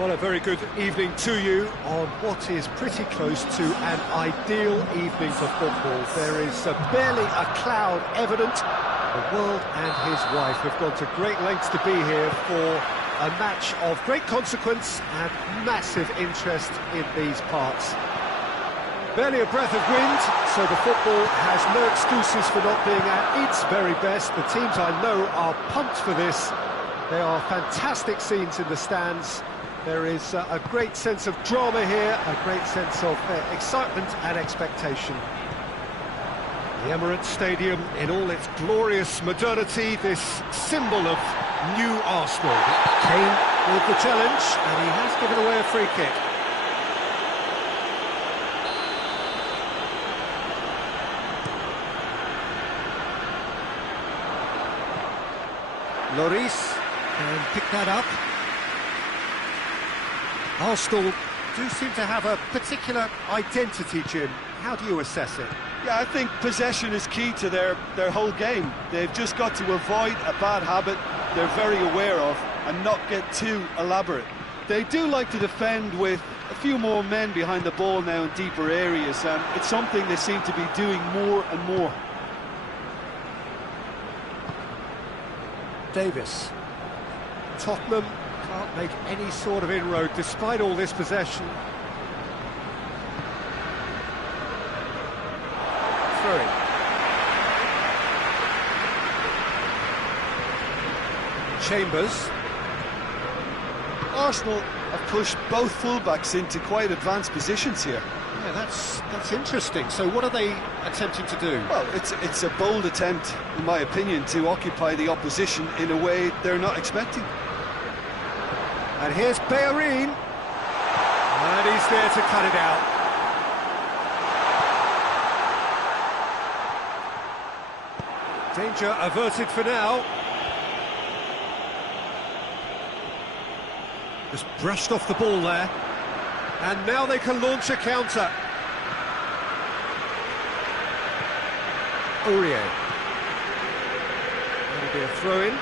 Well, a very good evening to you on what is pretty close to an ideal evening for football. There is barely a cloud evident. The world and his wife have gone to great lengths to be here for a match of great consequence and massive interest in these parts. Barely a breath of wind, so the football has no excuses for not being at its very best. The teams I know are pumped for this. There are fantastic scenes in the stands. There is a great sense of drama here, a great sense of excitement and expectation. The Emirates Stadium in all its glorious modernity, this symbol of new Arsenal. Kane with the challenge, and he has given away a free kick. Lloris can pick that up. Arsenal do seem to have a particular identity, Jim. How do you assess it? Yeah, I think possession is key to their whole game. They've just got to avoid a bad habit they're very aware of and not get too elaborate. They do like to defend with a few more men behind the ball now in deeper areas, and it's something they seem to be doing more and more. Davis. Tottenham can't make any sort of inroad despite all this possession. Through. Chambers. Arsenal have pushed both fullbacks into quite advanced positions here. Yeah, that's interesting. So what are they attempting to do? Well, it's a bold attempt, in my opinion, to occupy the opposition in a way they're not expecting. And here's Bellerin. And he's there to cut it out. Danger averted for now. Just brushed off the ball there. And now they can launch a counter. Aurier. That'll be a throw-in.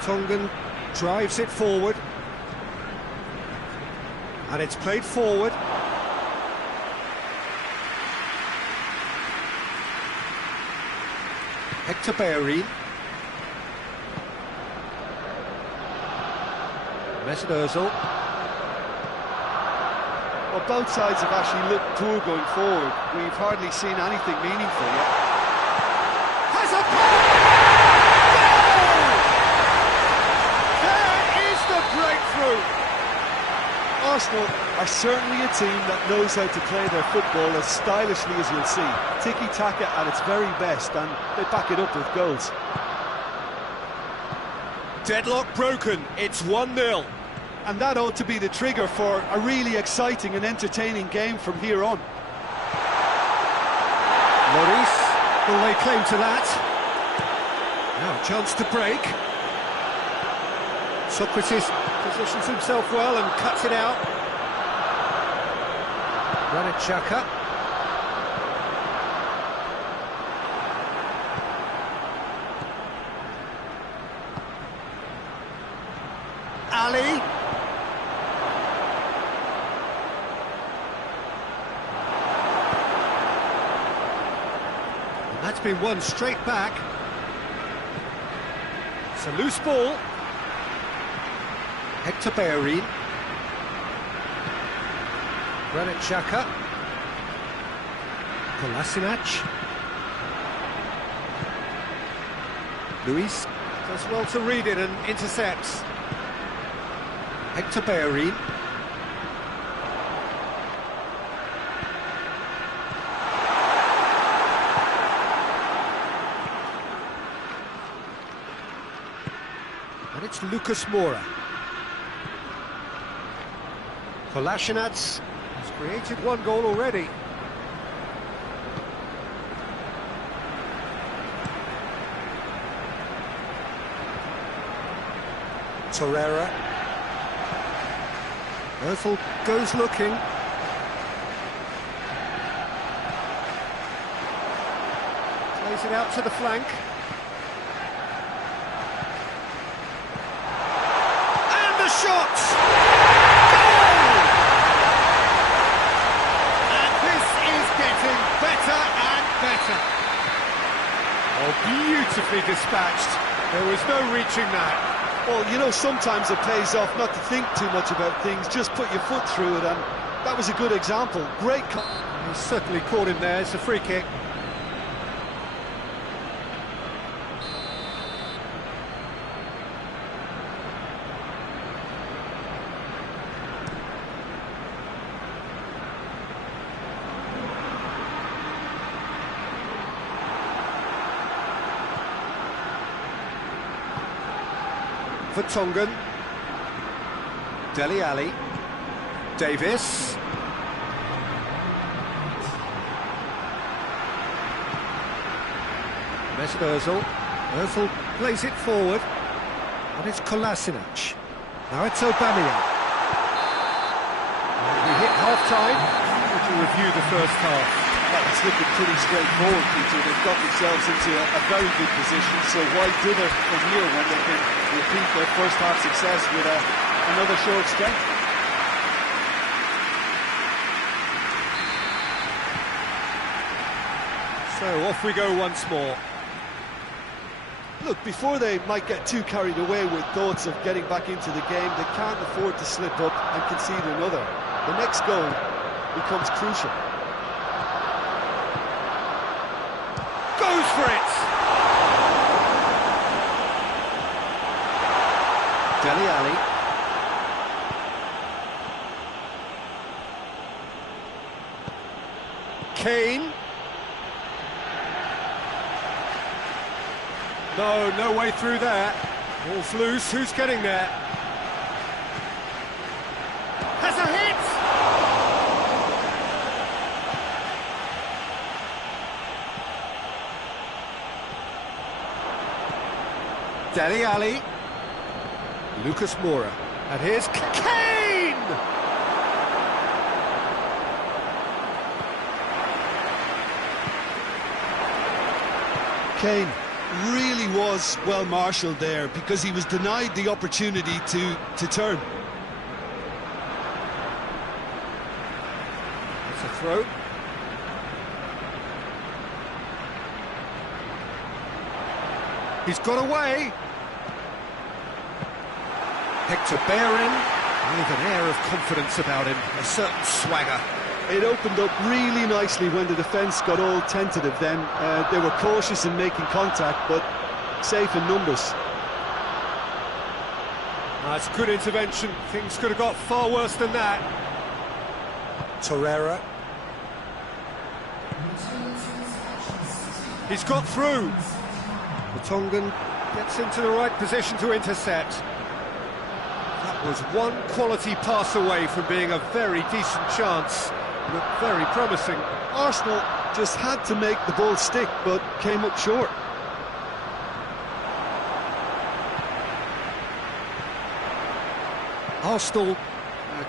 Tongan drives it forward, and it's played forward. Hector Bellerin. Mesut Ozil. Well, both sides have actually looked poor going forward. We've hardly seen anything meaningful yet. Has a goal! Breakthrough. Arsenal are certainly a team that knows how to play their football as stylishly as you'll see. Tiki-taka at its very best, and they back it up with goals. Deadlock broken, it's 1-0. And that ought to be the trigger for a really exciting and entertaining game from here on. Lloris will lay claim to that. Now a chance to break. Socrates positions himself well and cuts it out. Granit Xhaka. Ali. And that's been won straight back. It's a loose ball. Hector Bellerin. Granit Xhaka. Kolasinac. Luis does well to read it and intercepts. Hector Bellerin. And it's Lucas Moura. Kolasinac has created one goal already. Torreira. Ozil goes looking. Plays it out to the flank. dispatched. There was no reaching that. Well, you know, sometimes it pays off not to think too much about things, just put your foot through it, and that was a good example. Great. He's certainly caught him there. It's a free kick. For Tongan. Dele Alli. Davis. Mesut Ozil. Ozil plays it forward. And it's Kolasinac. Now it's Aubameyang. We hit half-time. Would you review the first half? Well, it's looking pretty straightforward, Peter. They've got themselves into a very good position, so why dither from here when they can repeat their first half success with another short stretch? So off we go once more. Look, before they might get too carried away with thoughts of getting back into the game, they can't afford to slip up and concede another. The next goal becomes crucial. Goes for it! Dele Alli. Kane. No way through there. Ball's loose, who's getting there? Has a hit! Dele Alli. Lucas Moura. And here's Kane! Kane really was well marshalled there because he was denied the opportunity to turn. It's a throw. He's got away. Hector Bellerin with an air of confidence about him, a certain swagger. It opened up really nicely when the defence got all tentative then. They were cautious in making contact, but safe in numbers. That's good intervention. Things could have got far worse than that. Torreira. He's got through. The Tongan gets into the right position to intercept. That was one quality pass away from being a very decent chance. Looked very promising. Arsenal just had to make the ball stick, but came up short. Arsenal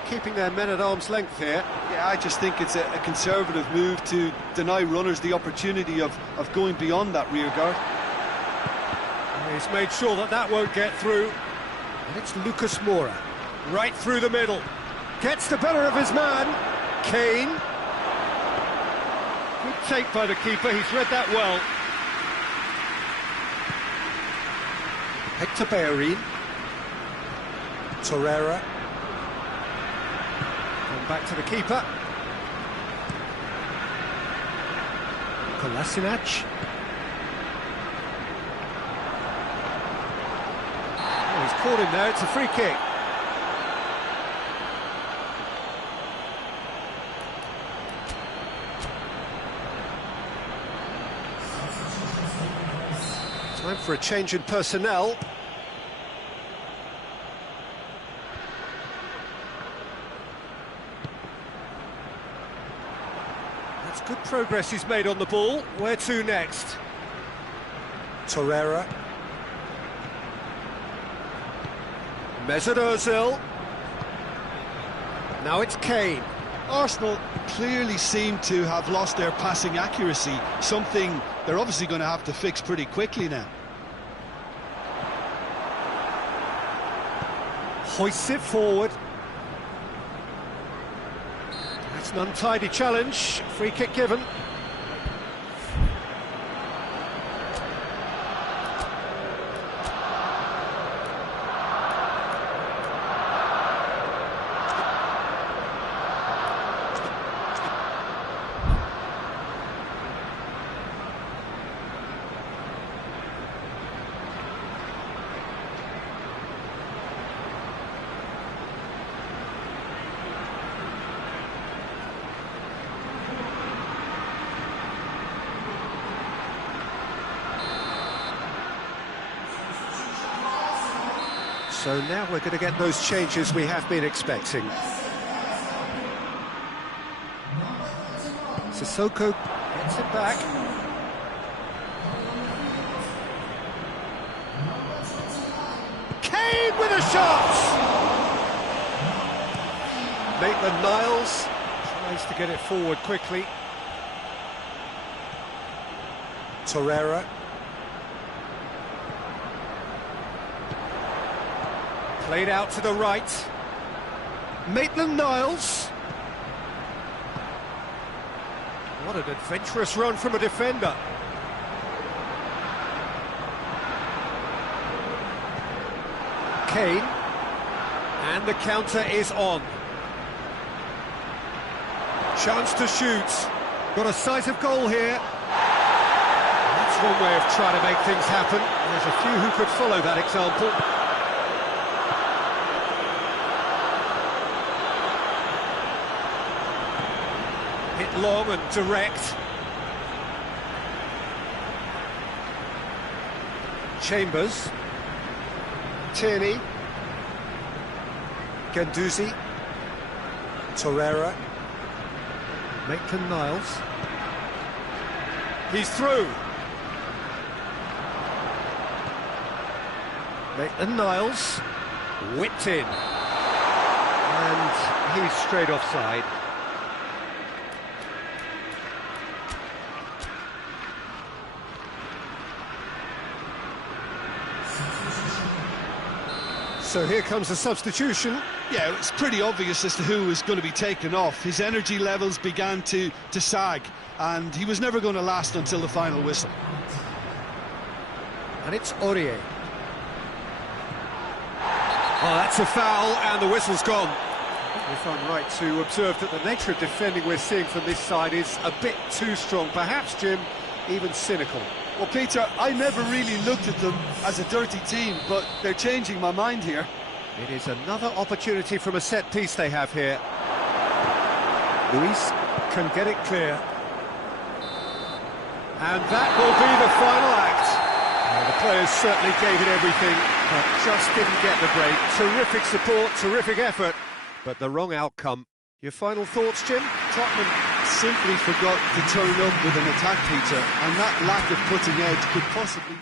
keeping their men at arm's length here. Yeah, I just think it's a conservative move to deny runners the opportunity of going beyond that rear guard. He's made sure that won't get through. And it's Lucas Moura, right through the middle. Gets the better of his man. Kane. Good take by the keeper, he's read that well. Hector Bellerin. Torreira. And back to the keeper. Kolasinac. Oh, he's caught him there, it's a free kick. Time for a change in personnel. That's good progress he's made on the ball. Where to next? Torreira. Mesut Ozil. Now it's Kane. Arsenal clearly seem to have lost their passing accuracy, something they're obviously going to have to fix pretty quickly now. Hoists it forward. That's an untidy challenge. Free kick given. So now we're going to get those changes we have been expecting. Sissoko gets it back. Kane with a shot! Maitland-Niles tries to get it forward quickly. Torreira. Played out to the right. Maitland-Niles. What an adventurous run from a defender. Kane. And the counter is on. Chance to shoot. Got a sight of goal here. That's one way of trying to make things happen. There's a few who could follow that example. Hit long and direct. Chambers. Tierney. Guendouzi. Torreira. Maitland-Niles. He's through. Maitland-Niles. Whipped in. And he's straight offside. So here comes the substitution. Yeah, it's pretty obvious as to who was going to be taken off. His energy levels began to sag, and he was never going to last until the final whistle. And it's Aurier. Oh, that's a foul, and the whistle's gone. If I'm right to observe that the nature of defending we're seeing from this side is a bit too strong, perhaps, Jim, even cynical. Well, Peter, I never really looked at them as a dirty team, but they're changing my mind here. It is another opportunity from a set piece they have here. Luis can get it clear. And that will be the final act. Well, the players certainly gave it everything, but just didn't get the break. Terrific support, terrific effort, but the wrong outcome. Your final thoughts, Jim? Tottenham simply forgot to turn up with an attack, Peter, and that lack of cutting edge could possibly...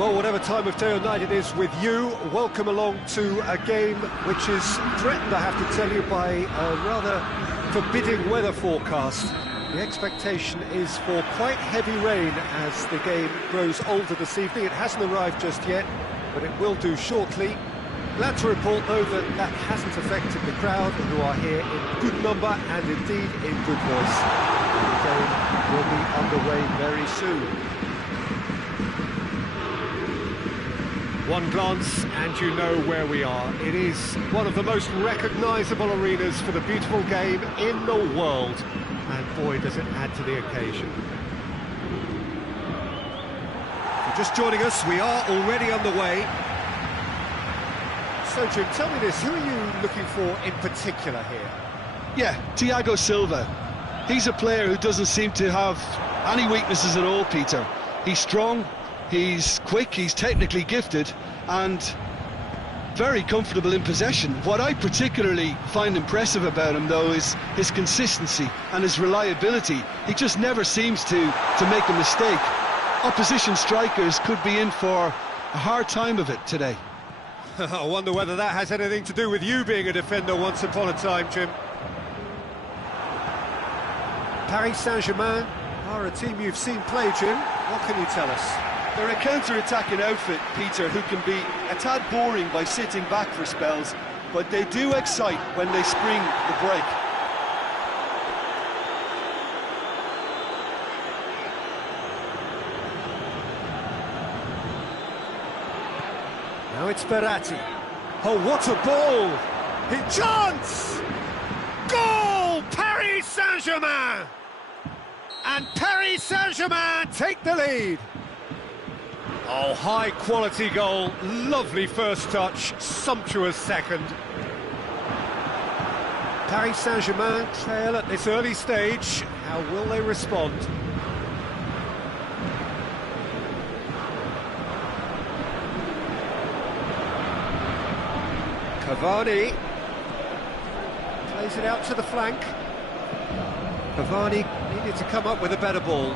Well, whatever time of day or night it is with you, welcome along to a game which is threatened, I have to tell you, by a rather forbidding weather forecast. The expectation is for quite heavy rain as the game grows older this evening. It hasn't arrived just yet, but it will do shortly. Glad to report, though, that that hasn't affected the crowd, who are here in good number and indeed in good voice. The game will be underway very soon. One glance and you know where we are. It is one of the most recognisable arenas for the beautiful game in the world. And boy, does it add to the occasion. If you're just joining us, we are already underway. So Jim, tell me this, who are you looking for in particular here? Yeah, Thiago Silva. He's a player who doesn't seem to have any weaknesses at all, Peter. He's strong, he's quick, he's technically gifted, and very comfortable in possession. What I particularly find impressive about him, though, is his consistency and his reliability. He just never seems to make a mistake. Opposition strikers could be in for a hard time of it today. I wonder whether that has anything to do with you being a defender once upon a time, Jim. Paris Saint-Germain are a team you've seen play, Jim. What can you tell us? They're a counter-attacking outfit, Peter, who can be a tad boring by sitting back for spells, but they do excite when they spring the break. Now it's Verratti. Oh, what a ball! Hit chance! Goal! Paris Saint-Germain! And Paris Saint-Germain take the lead. Oh, high-quality goal. Lovely first touch, sumptuous second. Paris Saint-Germain trail at this early stage. How will they respond? Cavani plays it out to the flank. Cavani needed to come up with a better ball.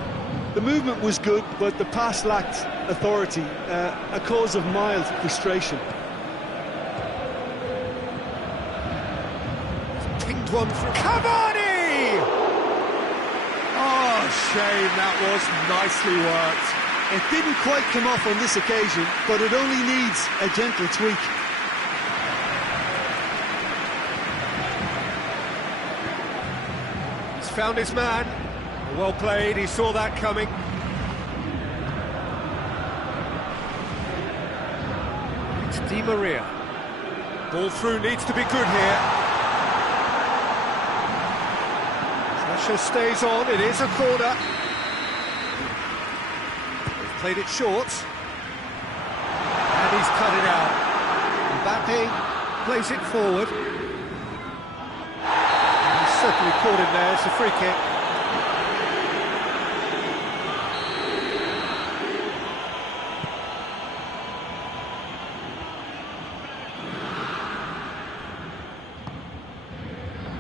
The movement was good, but the pass lacked authority, a cause of mild frustration. Pinged one through. Cavani! Oh, shame, that was nicely worked. It didn't quite come off on this occasion, but it only needs a gentle tweak. He's found his man. Well played, he saw that coming. It's Di Maria. Ball through needs to be good here. Pressure stays on, it is a corner. They've played it short. And he's cut it out. Mbappe plays it forward. He's certainly caught him there, it's a free kick.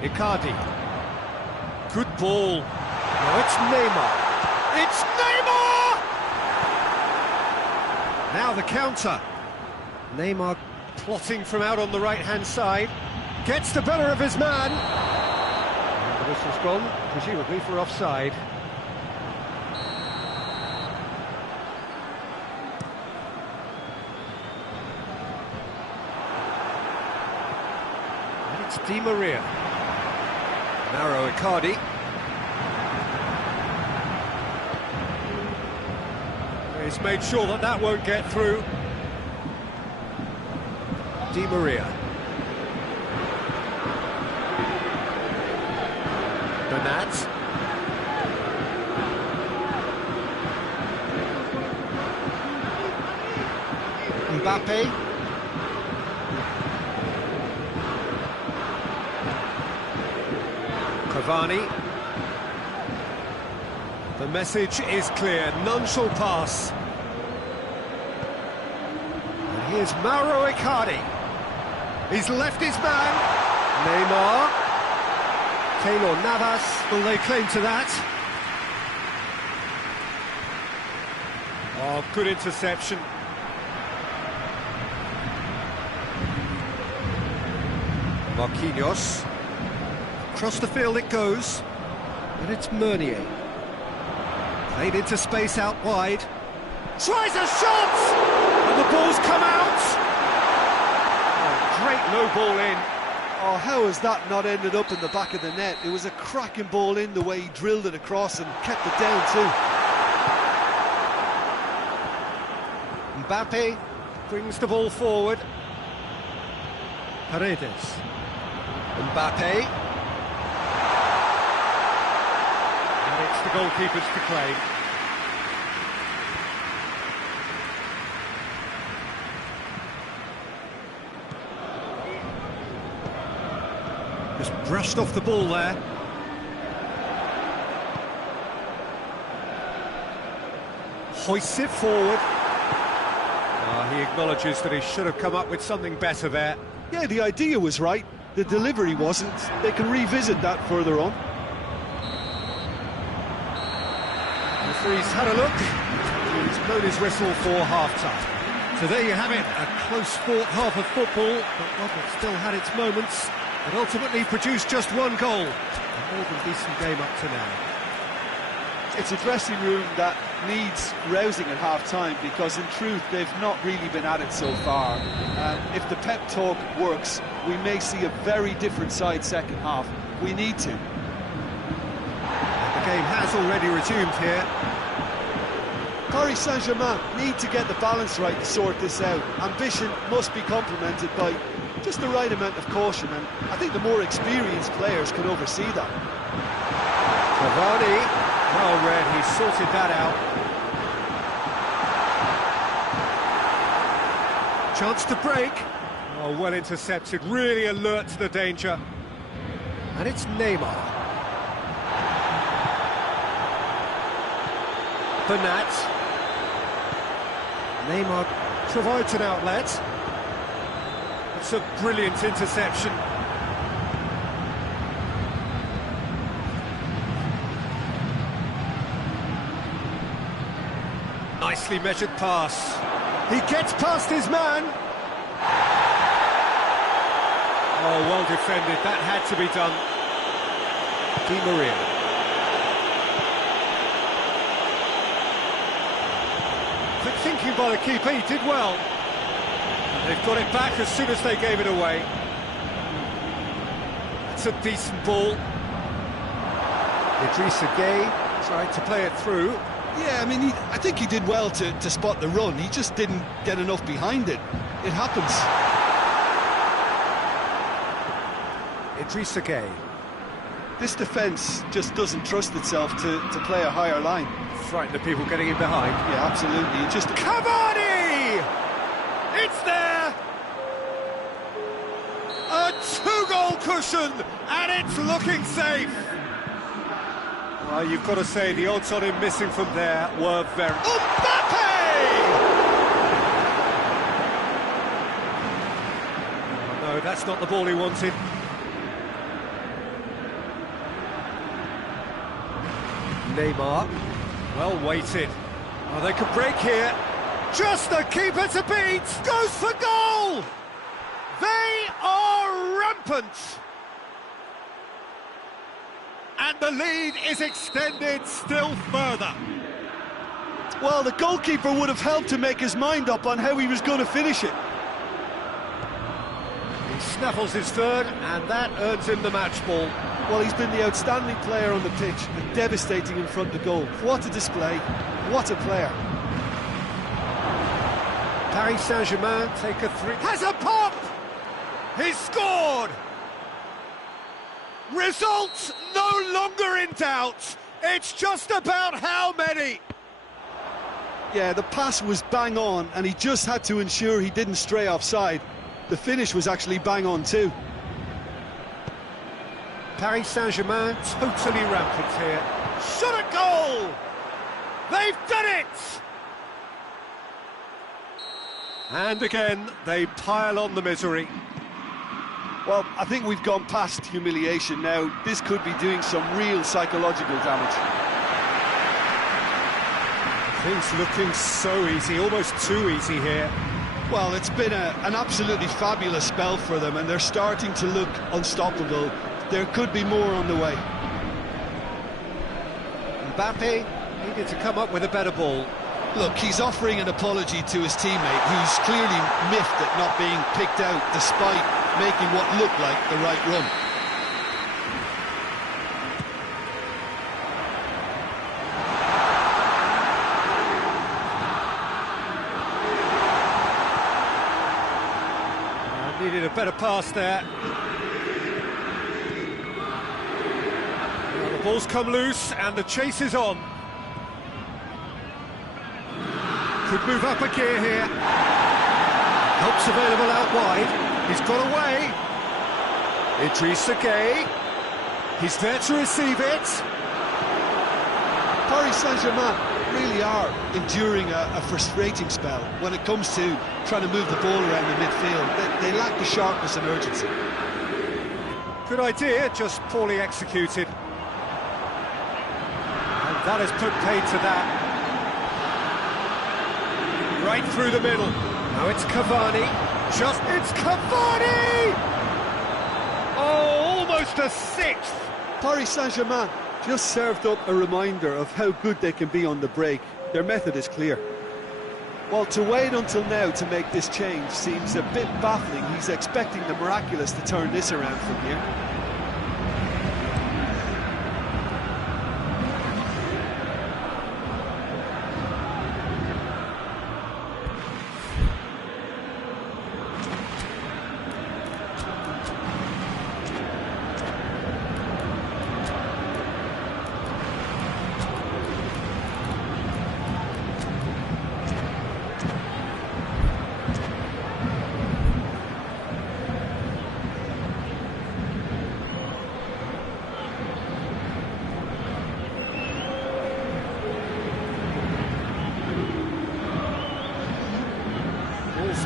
Icardi. Good ball. Now it's Neymar. It's Neymar! Now the counter. Neymar plotting from out on the right-hand side. Gets the better of his man. And the whistle's gone, presumably for offside. And it's Di Maria. Narrow Icardi. He's made sure that that won't get through. Di Maria. Bernat. Mbappe. Cavani. The message is clear, none shall pass. And here's Mauro Icardi. He's left his man. Neymar. Keylor Navas, will they claim to that? Oh, good interception. Marquinhos. Across the field it goes. And it's Meunier. Played into space out wide. Tries a shot! And the ball's come out! Oh, great low ball in. Oh, how has that not ended up in the back of the net? It was a cracking ball in the way he drilled it across and kept it down too. Mbappe brings the ball forward. Paredes. Mbappe. And it's the goalkeeper's to claim. Just brushed off the ball there. Hoists it forward. He acknowledges that he should have come up with something better there. Yeah, the idea was right, the delivery wasn't. They can revisit that further on. The referee's had a look. He's blown his whistle for half-time. So there you have it, a close-fought half of football, but one that still had its moments, but ultimately produced just one goal. A more than decent game up to now. It's a dressing room that needs rousing at half-time, because in truth they've not really been at it so far. If the pep talk works, we may see a very different side second half. We need to. The game has already resumed here. Paris Saint-Germain need to get the balance right to sort this out. Ambition must be complemented by just the right amount of caution, and I think the more experienced players can oversee that. Cavani. Well read, he sorted that out. Chance to break. Oh, well intercepted, really alert to the danger. And it's Neymar. Bernat. Neymar provides an outlet. It's a brilliant interception. Nicely measured pass. He gets past his man. Oh, well defended. That had to be done. Di Maria. Quick thinking by the keeper. He did well. They've got it back as soon as they gave it away. It's a decent ball. Idrissa Gueye tried to play it through. Yeah, I mean, I think he did well to spot the run. He just didn't get enough behind it. It happens. Idrissa Gueye. This defence just doesn't trust itself to play a higher line. Frightened of people getting in behind. Yeah, absolutely. It just... Cavani! It's there! A two-goal cushion, and it's looking safe. Well, you've got to say, the odds on him missing from there were very... Mbappe! Oh, no, that's not the ball he wanted. Neymar, well weighted. Oh, they could break here. Just the keeper to beat! Goes for goal! They are rampant! And the lead is extended still further. Well, the goalkeeper would have helped to make his mind up on how he was going to finish it. He snaffles his third, and that earns him the match ball. Well, he's been the outstanding player on the pitch and devastating in front of goal. What a display, what a player. Paris Saint-Germain take a three... Has a pop! He's scored! Results no longer in doubt. It's just about how many. Yeah, the pass was bang on, and he just had to ensure he didn't stray offside. The finish was actually bang on too. Paris Saint-Germain totally rampant here. Shot a goal! They've done it! And again, they pile on the misery. Well, I think we've gone past humiliation now. This could be doing some real psychological damage. Things looking so easy, almost too easy here. Well, it's been an absolutely fabulous spell for them, and they're starting to look unstoppable. There could be more on the way. Mbappe needed to come up with a better ball. Look, he's offering an apology to his teammate, who's clearly miffed at not being picked out despite making what looked like the right run. Needed a better pass there. Well, the ball's come loose and the chase is on. Could move up a gear here. Help's available out wide. He's got away. Idrissa Gueye. He's there to receive it. Paris Saint-Germain really are enduring a frustrating spell when it comes to trying to move the ball around the midfield. They lack the sharpness and urgency. Good idea, just poorly executed. And that has put paid to that. Right through the middle. Now it's Cavani. It's Cavani! Oh, almost a sixth! Paris Saint-Germain just served up a reminder of how good they can be on the break. Their method is clear. Well, to wait until now to make this change seems a bit baffling. He's expecting the miraculous to turn this around from here.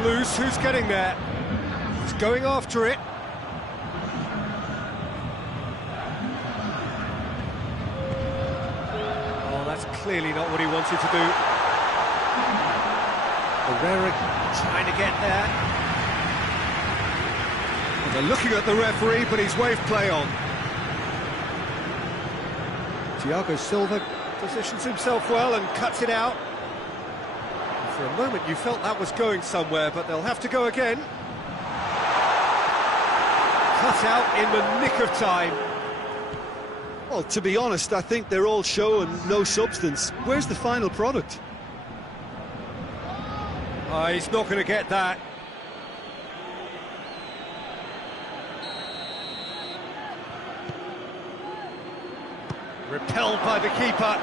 Loose, who's getting there? He's going after it. Oh, that's clearly not what he wanted to do. Herrera trying to get there. And they're looking at the referee, but he's waved play on. Thiago Silva positions himself well and cuts it out. For a moment you felt that was going somewhere, but they'll have to go again. Cut out in the nick of time. Well, to be honest, I think they're all show and no substance. Where's the final product? He's not going to get that. Repelled by the keeper.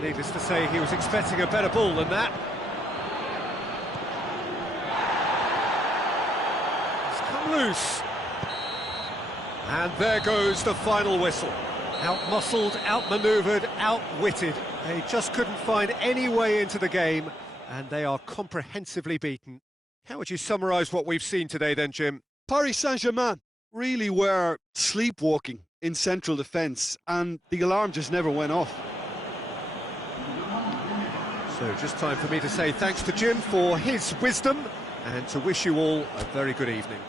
Needless to say, he was expecting a better ball than that. It's come loose. And there goes the final whistle. Out-muscled, out-manoeuvred, out-witted. They just couldn't find any way into the game, and they are comprehensively beaten. How would you summarise what we've seen today then, Jim? Paris Saint-Germain really were sleepwalking in central defence, and the alarm just never went off. So just time for me to say thanks to Jim for his wisdom and to wish you all a very good evening.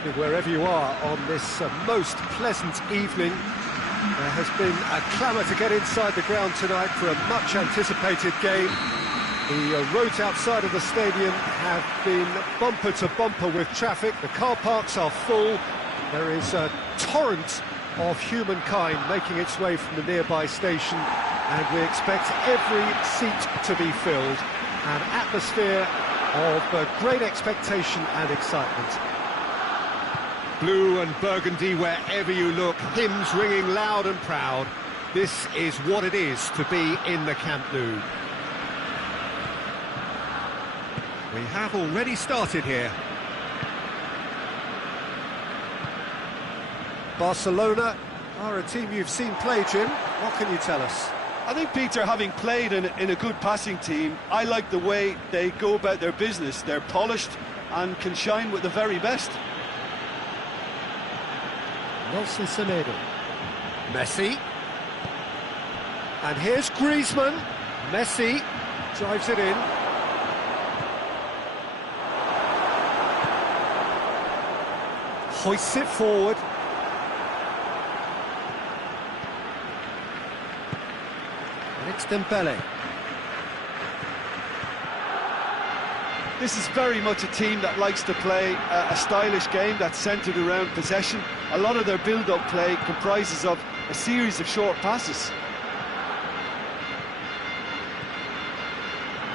evening wherever you are on this most pleasant evening. There has been a clamour to get inside the ground tonight for a much anticipated game. The roads outside of the stadium have been bumper to bumper with traffic. The car parks are full. There is a torrent of humankind making its way from the nearby station, and we expect every seat to be filled. An atmosphere of great expectation and excitement. Blue and burgundy wherever you look, hymns ringing loud and proud. This is what it is to be in the Camp Nou. We have already started here. Barcelona are a team you've seen play, Jim. What can you tell us? I think, Peter, having played in a good passing team, I like the way they go about their business. They're polished and can shine with the very best. Nelson Semedo. Messi. And here's Griezmann. Messi drives it in. Hoists it forward. And it's Dembele. This is very much a team that likes to play a stylish game that's centred around possession. A lot of their build-up play comprises of a series of short passes.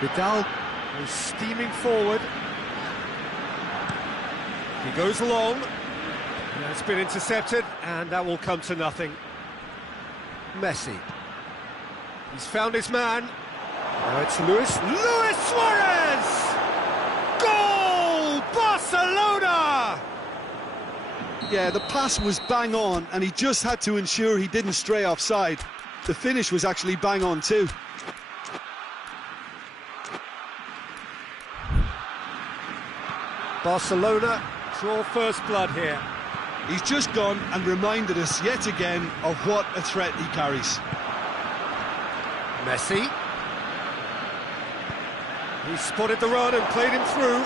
Vidal is steaming forward. He goes along. And it's been intercepted, and that will come to nothing. Messi. He's found his man. Now it's Luis Suarez! Goal! Barcelona! Yeah, the pass was bang on, and he just had to ensure he didn't stray offside. The finish was actually bang on too. Barcelona draw first blood here. He's just gone and reminded us yet again of what a threat he carries. Messi. He spotted the run and played him through.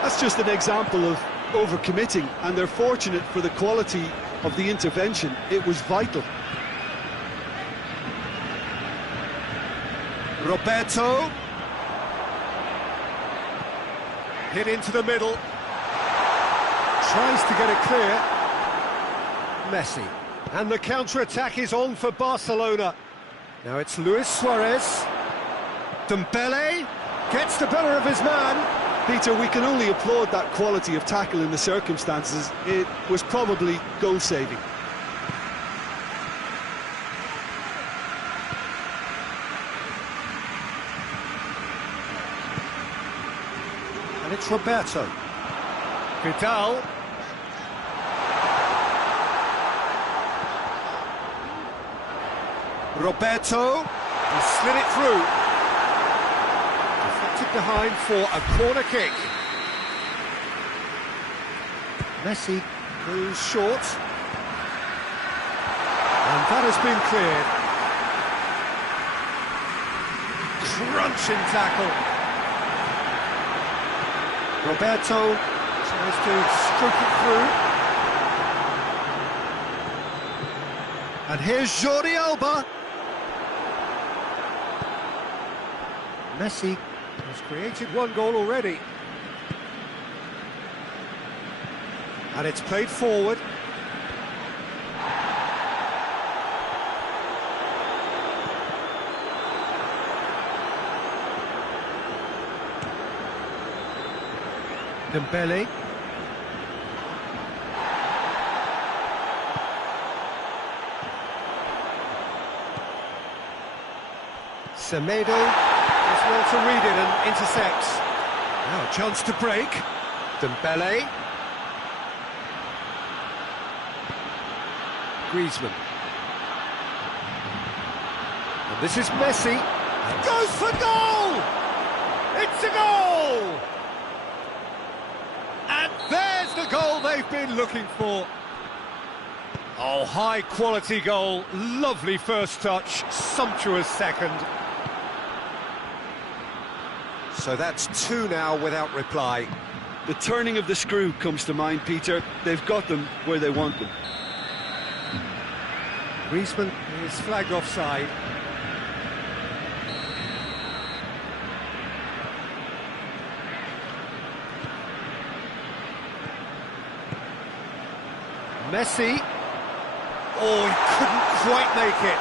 That's just an example of overcommitting, and they're fortunate for the quality of the intervention. It was vital. Roberto. Hit into the middle. Tries to get it clear. Messi. And the counter-attack is on for Barcelona. Now it's Luis Suarez. Dembele gets the better of his man. Peter, we can only applaud that quality of tackle in the circumstances. It was probably goal-saving. And it's Roberto. Vidal. Roberto. He slid it through. Deflected behind for a corner kick. Messi goes short. And that has been cleared. Crunching tackle. Roberto tries to stroke it through. And here's Jordi Alba. Messi has created one goal already. And it's played forward. Dembele. Semedo is well to read it and intercepts. Now a chance to break. Dembele. Griezmann. And this is Messi. He goes for goal! It's a goal! And there's the goal they've been looking for. Oh, high-quality goal. Lovely first touch. Sumptuous second. So that's two now without reply. The turning of the screw comes to mind, Peter. They've got them where they want them. Griezmann is flagged offside. Messi. Oh, he couldn't quite make it.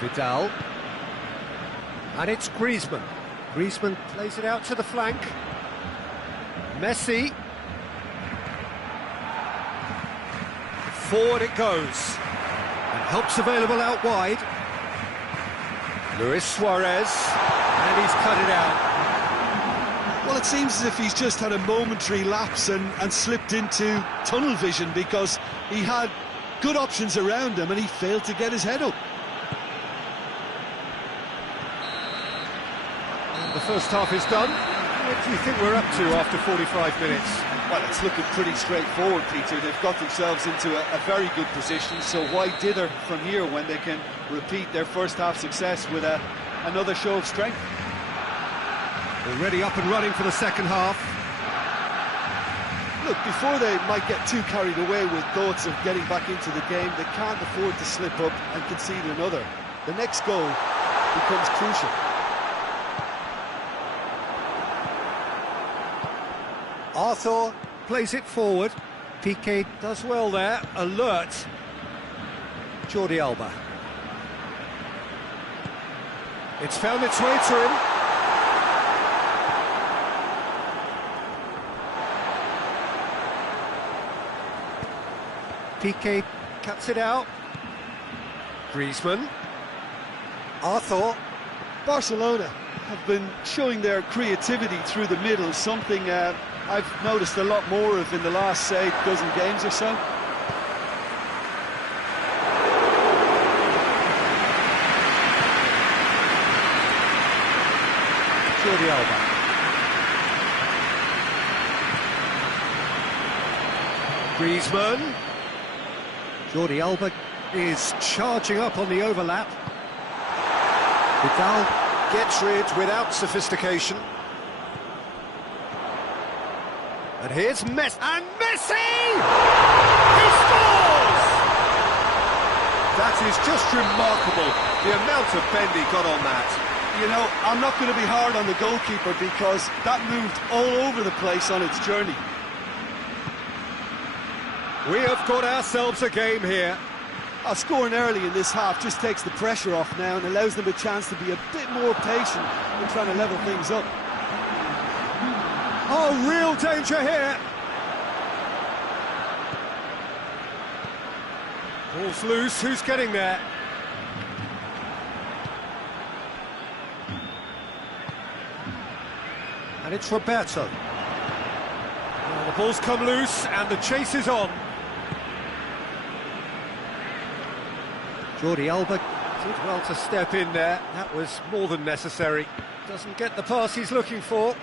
Vidal. And it's Griezmann. Griezmann plays it out to the flank. Messi. Forward it goes. And help's available out wide. Luis Suarez. And he's cut it out. Well, it seems as if he's just had a momentary lapse and slipped into tunnel vision, because he had good options around him and he failed to get his head up. The first half is done. What do you think we're up to after 45 minutes? Well, it's looking pretty straightforward, Peter. They've got themselves into a very good position, so why dither from here when they can repeat their first half success with another show of strength? Already up and running for the second half. Look, before they might get too carried away with thoughts of getting back into the game, they can't afford to slip up and concede another. The next goal becomes crucial. Arthur plays it forward. Piqué does well there. Alert. Jordi Alba. It's found its way to him. Piqué cuts it out. Griezmann. Arthur. Barcelona have been showing their creativity through the middle, something I've noticed a lot more of in the last, say, dozen games or so. Jordi Alba. Griezmann. Jordi Alba is charging up on the overlap. Vidal gets rid without sophistication. And here's Messi. And Messi! He scores! That is just remarkable, the amount of bend he got on that. You know, I'm not going to be hard on the goalkeeper, because that moved all over the place on its journey. We have got ourselves a game here. Scoring early in this half just takes the pressure off now and allows them a chance to be a bit more patient in trying to level things up. Oh, real danger here. Ball's loose, who's getting there? And it's Roberto. Well, the ball's come loose and the chase is on. Jordi Alba did well to step in there. That was more than necessary. Doesn't get the pass he's looking for.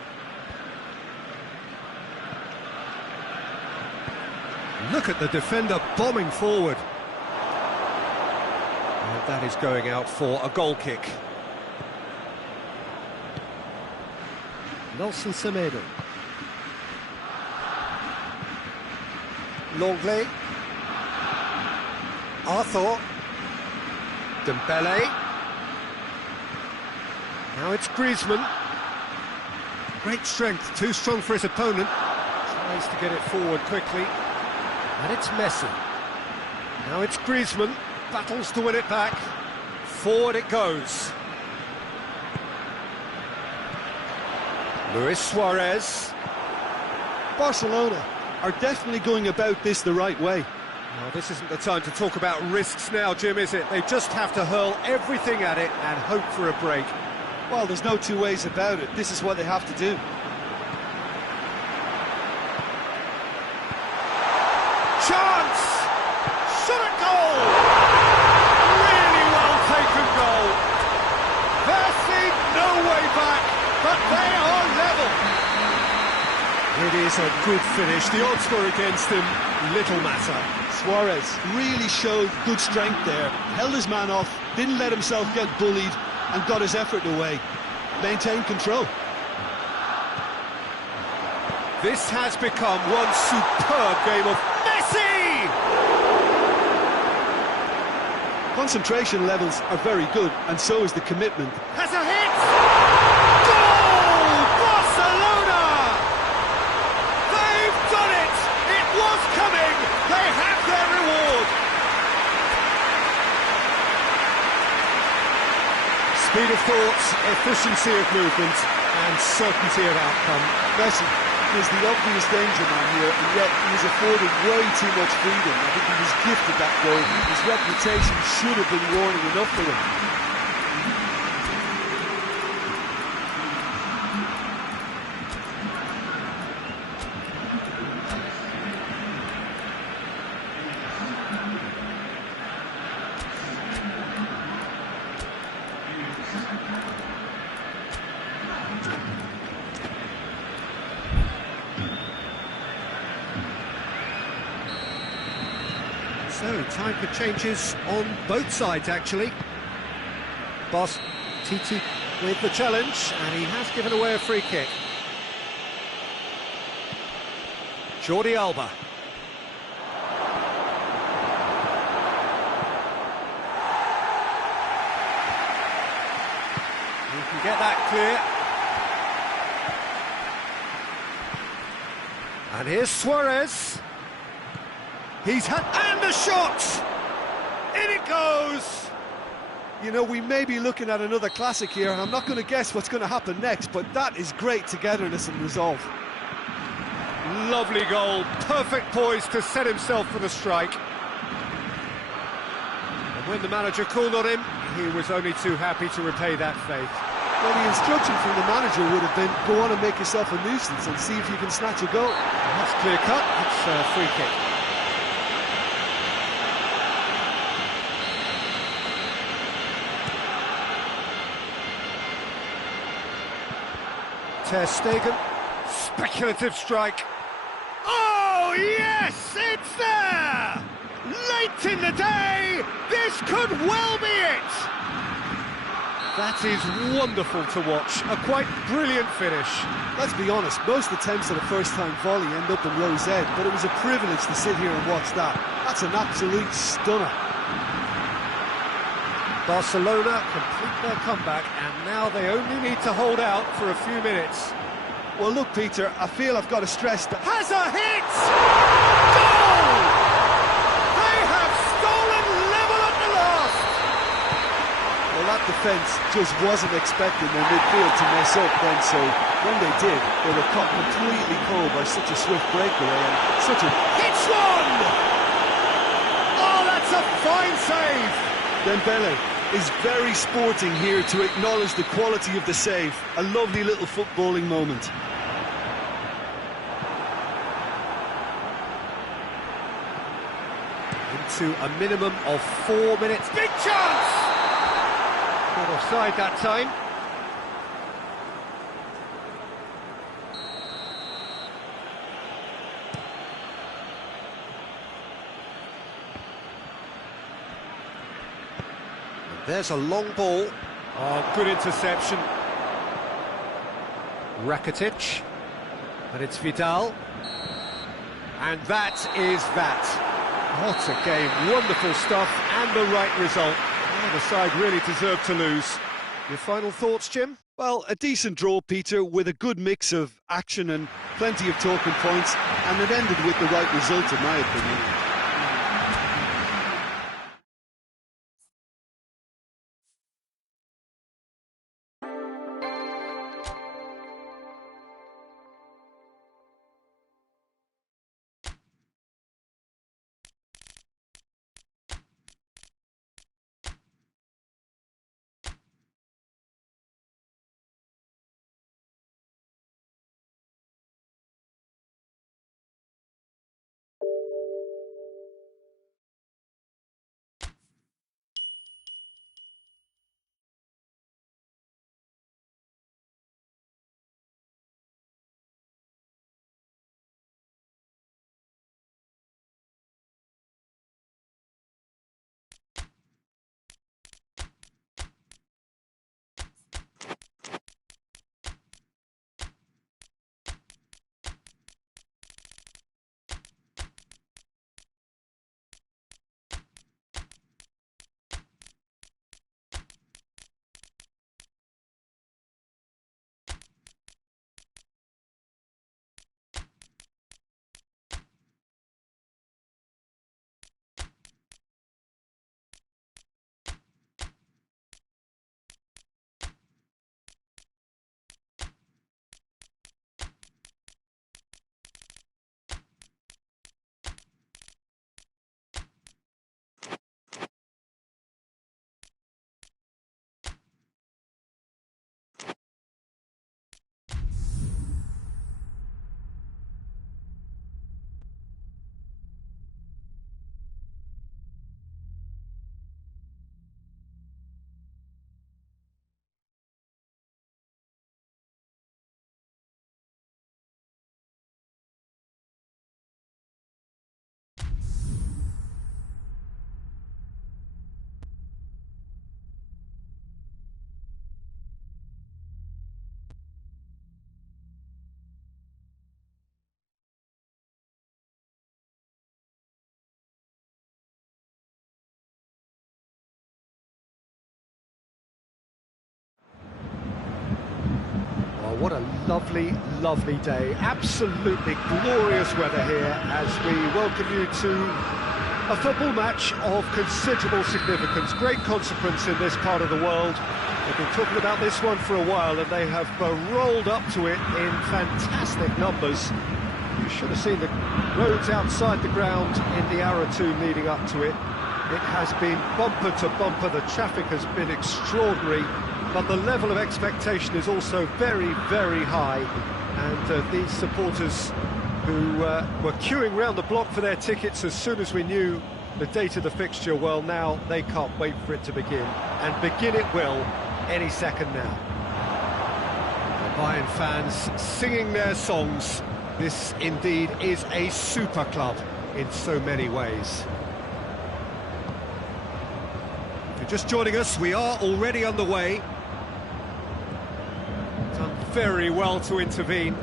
Look at the defender bombing forward. And that is going out for a goal kick. Nelson Semedo. Longley. Arthur. Dembele. Now it's Griezmann. Great strength, too strong for his opponent. Tries to get it forward quickly. And it's Messi. Now it's Griezmann. Battles to win it back. Forward it goes. Luis Suarez. Barcelona are definitely going about this the right way. Well, this isn't the time to talk about risks now, Jim, is it? They just have to hurl everything at it and hope for a break. Well, there's no two ways about it. This is what they have to do. Chance! Shot at goal! Really well taken goal. There seemed no way back, but they are level. It is a good finish. The odds were against him. Little matter. Suarez really showed good strength there. Held his man off, didn't let himself get bullied, and got his effort away. Maintained control. This has become one superb game of Messi! Concentration levels are very good, and so is the commitment. Has a hit! Goal! Barcelona! They've done it! It was coming! They have their reward! Speed of thought, efficiency of movement, and certainty of outcome. Messi is the obvious danger man here, and yet he was afforded way too much freedom. I think he was gifted that goal. His reputation should have been warning enough for him. So, time for changes on both sides, actually. Boss Titi with the challenge, and he has given away a free kick. Jordi Alba. He can get that clear. And here's Suarez. He's had... and the shot! In it goes! You know, we may be looking at another classic here, and I'm not going to guess what's going to happen next, but that is great togetherness and resolve. Lovely goal, perfect poise to set himself for the strike. And when the manager called on him, he was only too happy to repay that faith. Well, the instruction from the manager would have been, go on and make yourself a nuisance and see if you can snatch a goal. And that's clear cut, it's a free kick. Ter Stegen, speculative strike. Oh yes, it's there! Late in the day, this could well be it! That is wonderful to watch, a quite brilliant finish. Let's be honest, most attempts at a first-time volley end up in rose end, but it was a privilege to sit here and watch that. That's an absolute stunner. Barcelona complete their comeback, and now they only need to hold out for a few minutes. Well, look, Peter, I feel I've got to stress that... Has a hit! Goal! They have stolen level at the last! Well, that defence just wasn't expecting their midfield to mess up then, so when they did, they were caught completely cold by such a swift breakaway and such a... Hits one! Oh, that's a fine save! Dembele is very sporting here to acknowledge the quality of the save. A lovely little footballing moment. Into a minimum of 4 minutes. Big chance! Not offside that time. There's a long ball. Oh, good interception. Rakitic. And it's Vidal. And that is that. What a game. Wonderful stuff and the right result. Neither side really deserved to lose. Your final thoughts, Jim? Well, a decent draw, Peter, with a good mix of action and plenty of talking points, and it ended with the right result, in my opinion. What a lovely, lovely day. Absolutely glorious weather here as we welcome you to a football match of considerable significance, great consequence in this part of the world. They've been talking about this one for a while and they have rolled up to it in fantastic numbers. You should have seen the roads outside the ground in the hour or two leading up to it. It has been bumper to bumper, the traffic has been extraordinary, but the level of expectation is also very, very high. And these supporters who were queuing round the block for their tickets as soon as we knew the date of the fixture, well, now they can't wait for it to begin. And begin it will any second now. The Bayern fans singing their songs. This indeed is a super club in so many ways. If you're just joining us, we are already underway. Done very well to intervene.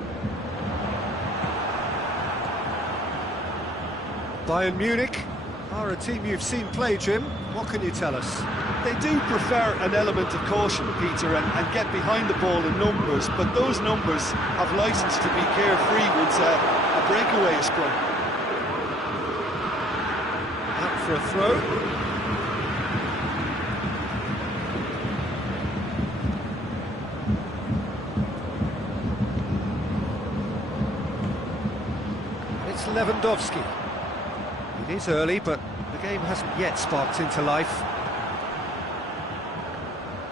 Bayern Munich are a team you've seen play, Jim. What can you tell us? They do prefer an element of caution, Peter, and get behind the ball in numbers, but those numbers have licence to be carefree once a breakaway is sprung. Out for a throw. It's Lewandowski. It is early, but the game hasn't yet sparked into life.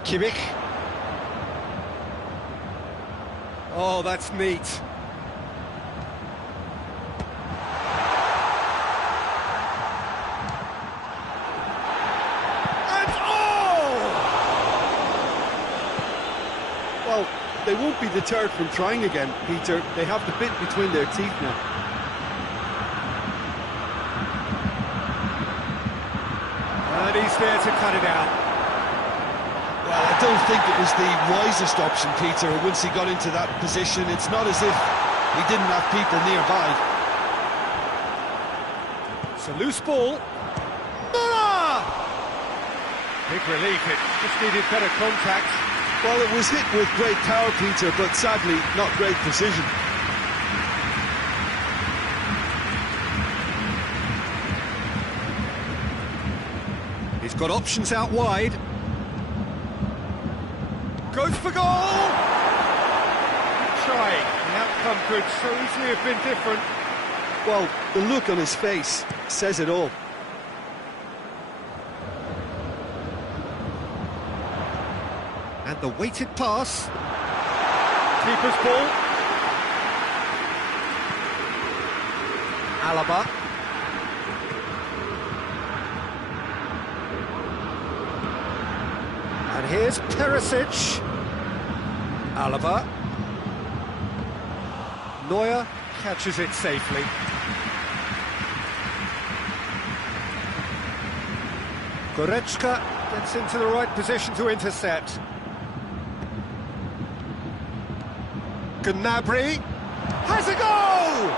Kimmich. Oh, that's neat. And oh! Well, they won't be deterred from trying again, Peter. They have the bit between their teeth now. And he's there to cut it out. Well, I don't think it was the wisest option, Peter, once he got into that position. It's not as if he didn't have people nearby. It's a loose ball. Ah! Big relief, it just needed better contact. Well, it was hit with great power, Peter, but sadly, not great precision. He's got options out wide. Goes for goal! Trying. The outcome could so easily have been different. Well, the look on his face says it all. And the weighted pass. Keeper's ball. Alaba. And here's Perisic. Alaba. Neuer catches it safely. Goretzka gets into the right position to intercept. Gnabry has a goal!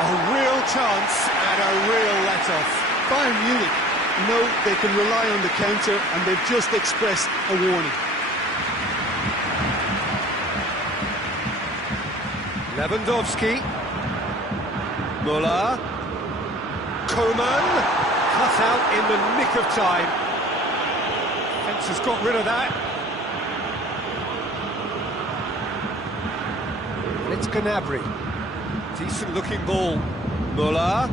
A real chance and a real let-off. Bayern Munich know they can rely on the counter, and they've just expressed a warning. Lewandowski. Müller. Coman. Cut out in the nick of time. Fence has got rid of that. And it's Gnabry. Decent looking ball. Müller.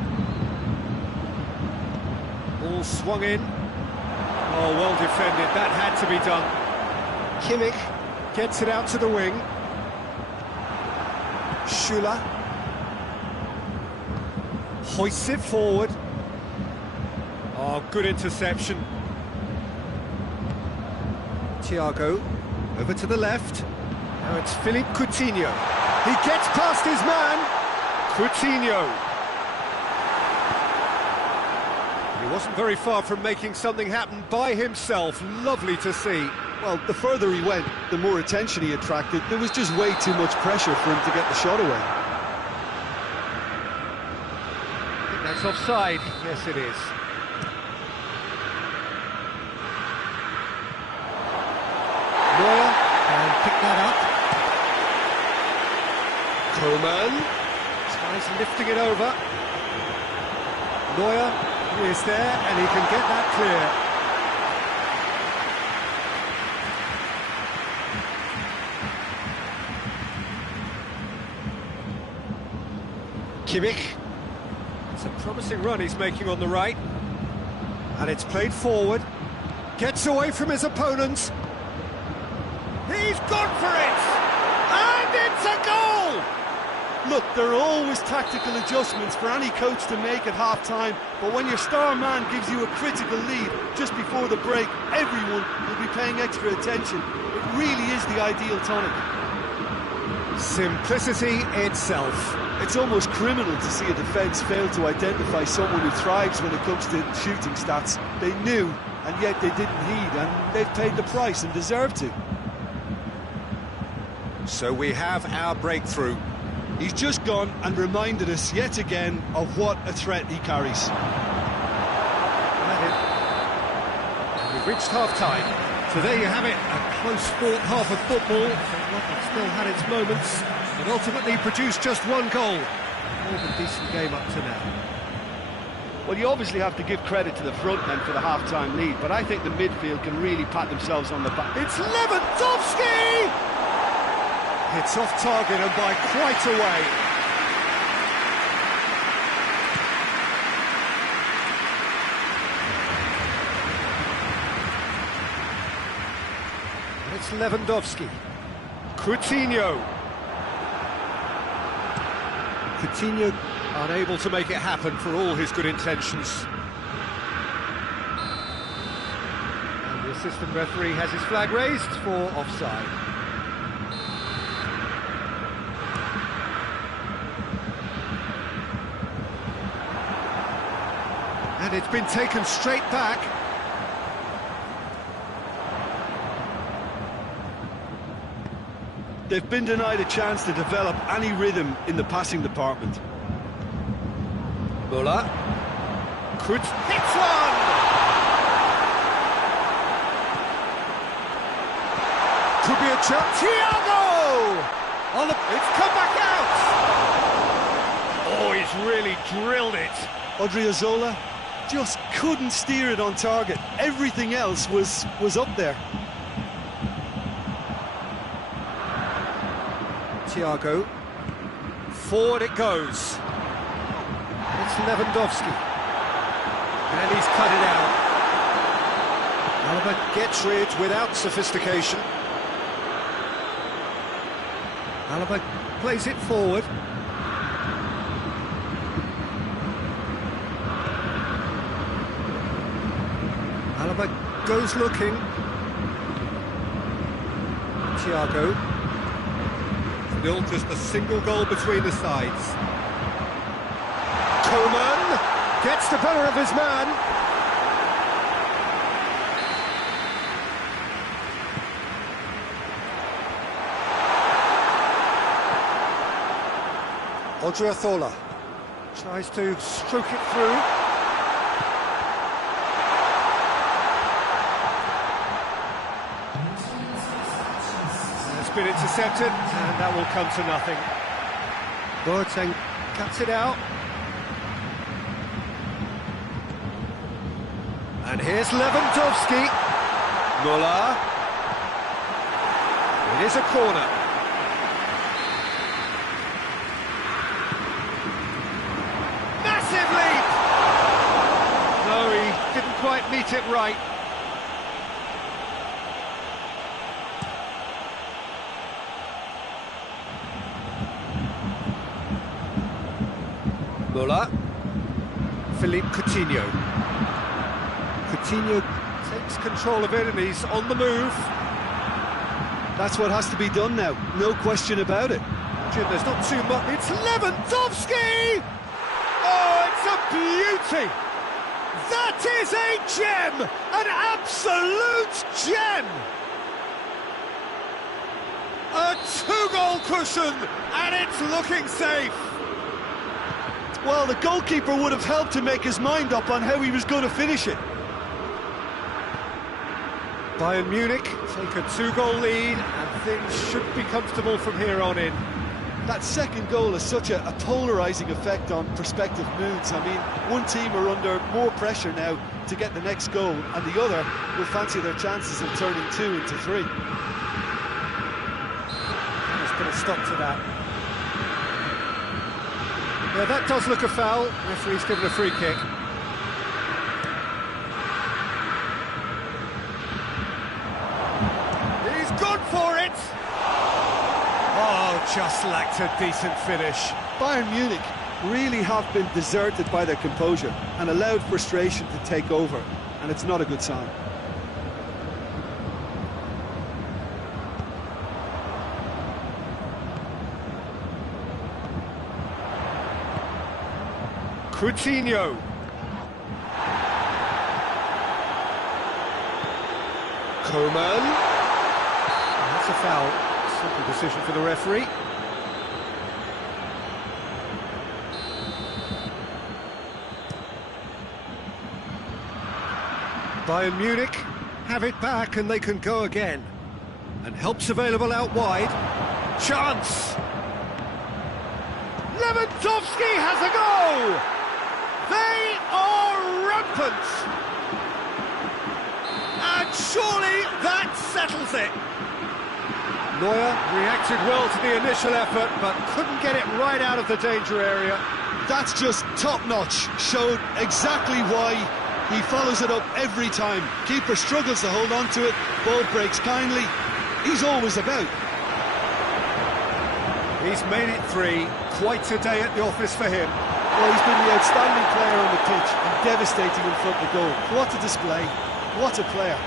Ball swung in. Oh, well defended. That had to be done. Kimmich gets it out to the wing. Schüller hoists it forward. Oh, good interception. Thiago over to the left. Now it's Philippe Coutinho. He gets past his man. Coutinho. He wasn't very far from making something happen by himself. Lovely to see. Well, the further he went, the more attention he attracted. There was just way too much pressure for him to get the shot away. I think that's offside. Yes, it is. Neuer can pick that up. Coman tries lifting it over. Neuer is there, and he can get that clear. Kimmich. It's a promising run he's making on the right. And it's played forward. Gets away from his opponents. He's gone for it! And it's a goal! Look, there are always tactical adjustments for any coach to make at half-time, but when your star man gives you a critical lead just before the break, everyone will be paying extra attention. It really is the ideal tonic. Simplicity itself. It's almost criminal to see a defence fail to identify someone who thrives when it comes to shooting stats. They knew, and yet they didn't heed, and they've paid the price and deserve to. So we have our breakthrough. He's just gone and reminded us yet again of what a threat he carries. And we've reached half-time. So there you have it, a close-fought half of football. It still had its moments, but ultimately produced just one goal. More than decent game up to now. Well, you obviously have to give credit to the front men for the half-time lead, but I think the midfield can really pat themselves on the back. It's Lewandowski! It's off target and by quite a way. And it's Lewandowski. Coutinho. Coutinho unable to make it happen for all his good intentions. And the assistant referee has his flag raised for offside. And it's been taken straight back. They've been denied a chance to develop any rhythm in the passing department. Muller could hit one! Could be a chance. Thiago! It's come back out! Oh, he's really drilled it. Odriozola just couldn't steer it on target. Everything else was up there. Thiago. Forward it goes. It's Lewandowski. And he's cut it out. Alaba gets rid without sophistication. Alaba plays it forward. Alaba goes looking. Thiago. Still just a single goal between the sides. Coman gets the better of his man. Odriozola tries to stroke it through. It's been intercepted, and that will come to nothing. Boateng cuts it out. And here's Lewandowski. Muller. It is a corner. Massive leap! No, he didn't quite meet it right. Muller. Philippe Coutinho. Coutinho takes control of it and he's on the move. That's what has to be done now, no question about it. Jim, there's not too much. It's Lewandowski! Oh, it's a beauty! That is a gem! An absolute gem! A two-goal cushion, and it's looking safe. Well, the goalkeeper would have helped to make his mind up on how he was going to finish it. Bayern Munich take a two-goal lead, and things should be comfortable from here on in. That second goal has such a polarising effect on prospective moods. I mean, one team are under more pressure now to get the next goal, and the other will fancy their chances of turning 2 into 3. Let's put a stop to that. Yeah, that does look a foul. Referee's given a free kick. He's gone for it! Oh, just lacked a decent finish. Bayern Munich really have been deserted by their composure and allowed frustration to take over, and it's not a good sign. Coutinho. Coman. That's a foul. Simple decision for the referee. Bayern Munich have it back and they can go again. And help's available out wide. Chance! Lewandowski has a go! They are rampant! And surely that settles it. Neuer reacted well to the initial effort, but couldn't get it right out of the danger area. That's just top-notch. Showed exactly why he follows it up every time. Keeper struggles to hold on to it, ball breaks kindly. He's always about. He's made it 3. Quite a day at the office for him. Well, he's been the outstanding player on the pitch and devastating in front of the goal. What a display. What a player.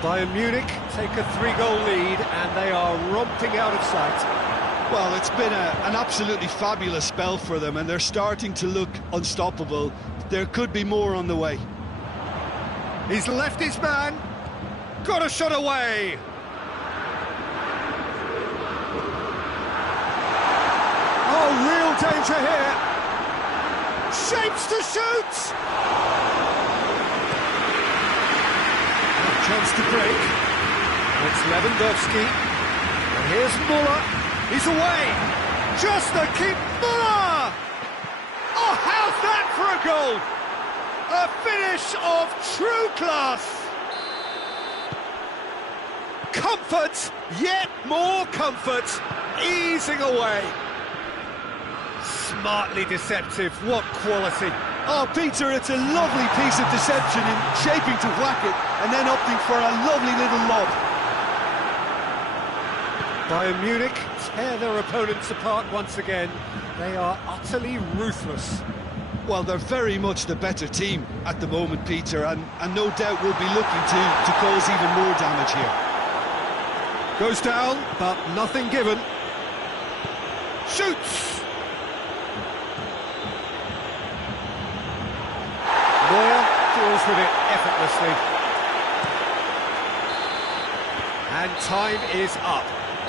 Bayern Munich take a 3-goal lead and they are romping out of sight. Well, it's been an absolutely fabulous spell for them, and they're starting to look unstoppable. There could be more on the way. He's left his man. Got a shot away. Oh, real danger here. Shapes to shoot. Chance to break. It's Lewandowski. And here's Muller. He's away. Just the keep. Muller! Oh, how's that for a goal? A finish of true class. Comfort, yet more comfort. Easing away. Smartly deceptive. What quality. Oh, Peter, it's a lovely piece of deception in shaping to whack it and then opting for a lovely little lob. Bayern Munich tear their opponents apart once again. They are utterly ruthless. Well, they're very much the better team at the moment, Peter, and no doubt will be looking to cause even more damage here. Goes down, but nothing given. Shoots! Neuer deals with it effortlessly. And time is up.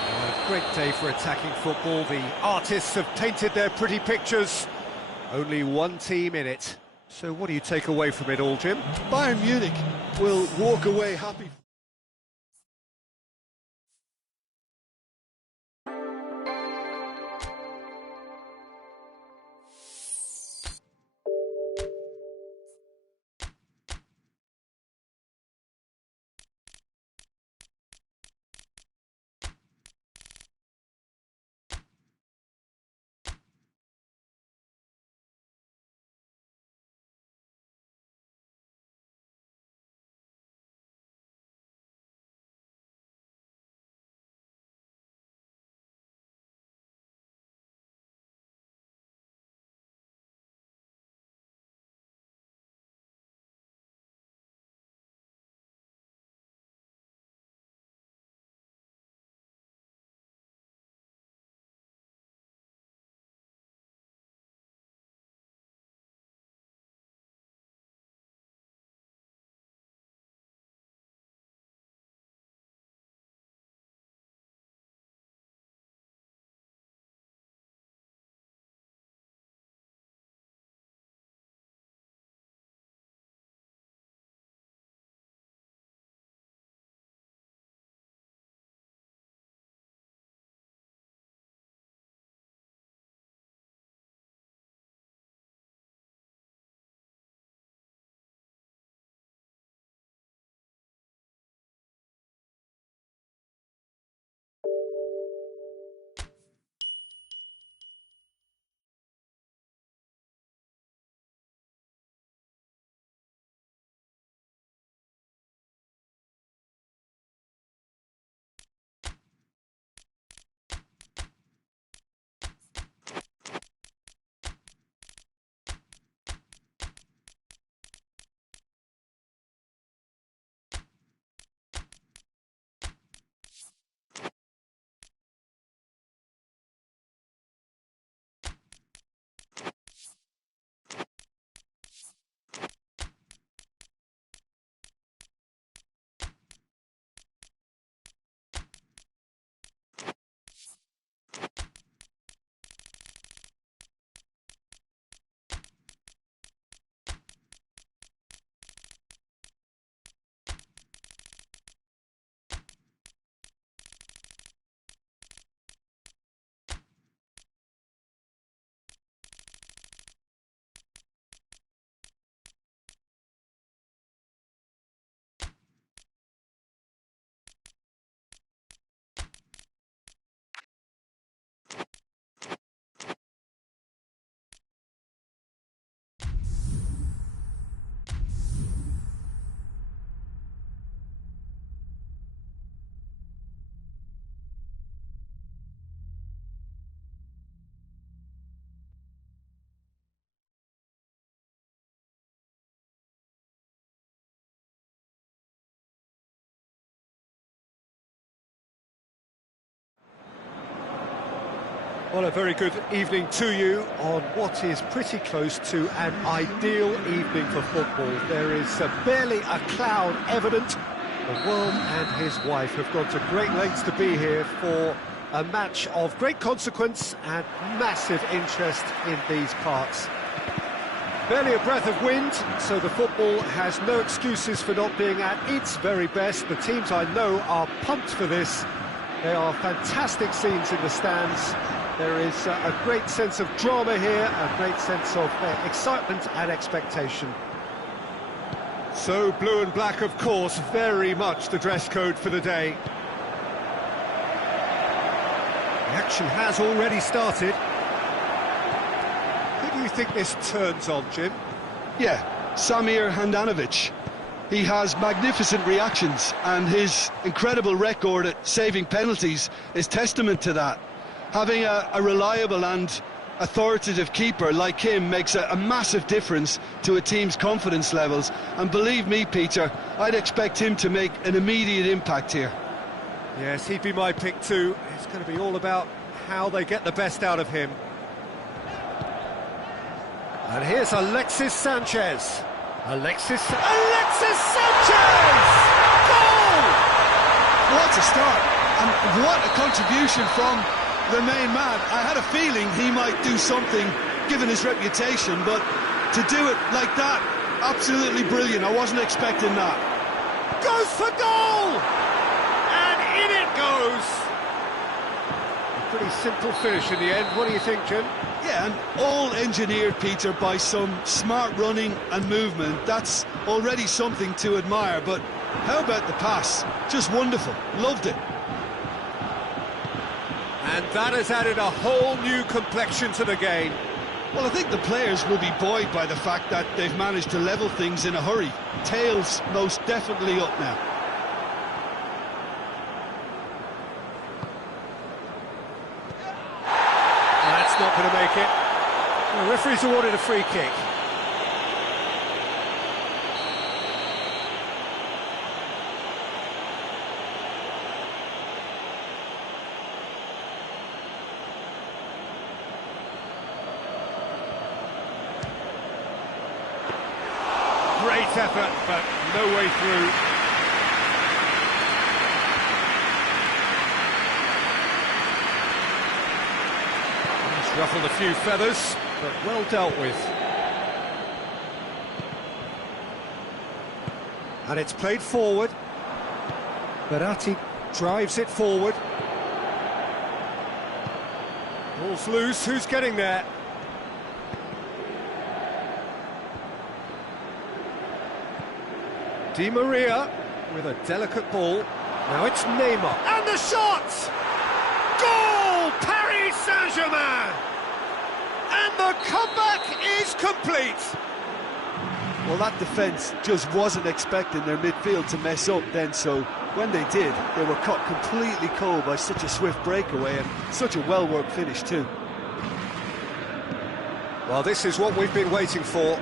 A great day for attacking football. The artists have painted their pretty pictures. Only one team in it. So what do you take away from it all, Jim? Bayern Munich will walk away happy. Well, a very good evening to you on what is pretty close to an ideal evening for football. There is barely a cloud evident. The world and his wife have gone to great lengths to be here for a match of great consequence and massive interest in these parts. Barely a breath of wind, so the football has no excuses for not being at its very best. The teams I know are pumped for this. They are fantastic scenes in the stands. There is a great sense of drama here, a great sense of excitement and expectation. So blue and black, of course, very much the dress code for the day. The action has already started. Who do you think this turns on, Jim? Yeah, Samir Handanovic. He has magnificent reactions, and his incredible record at saving penalties is testament to that. Having a reliable and authoritative keeper like him makes a massive difference to a team's confidence levels. And believe me, Peter, I'd expect him to make an immediate impact here. Yes, he'd be my pick too. It's going to be all about how they get the best out of him. And here's Alexis Sanchez. Alexis Sanchez! Goal! What a start, and what a contribution from the main man. I had a feeling he might do something, given his reputation, but to do it like that, absolutely brilliant. I wasn't expecting that. Goes for goal! And in it goes! A pretty simple finish in the end. What do you think, Jim? Yeah, and all engineered, Peter, by some smart running and movement. That's already something to admire, but how about the pass? Just wonderful. Loved it. And that has added a whole new complexion to the game. Well, I think the players will be buoyed by the fact that they've managed to level things in a hurry. Tails most definitely up now. That's not going to make it. The referee's awarded a free kick. Great effort, but no way through. He's ruffled a few feathers, but well dealt with. And it's played forward. Berratti drives it forward. Ball's loose, who's getting there? Di Maria with a delicate ball. Now it's Neymar. And the shot! Goal! Paris Saint-Germain! And the comeback is complete. Well, that defence just wasn't expecting their midfield to mess up then, so when they did, they were caught completely cold by such a swift breakaway and such a well-worked finish too. Well, this is what we've been waiting for.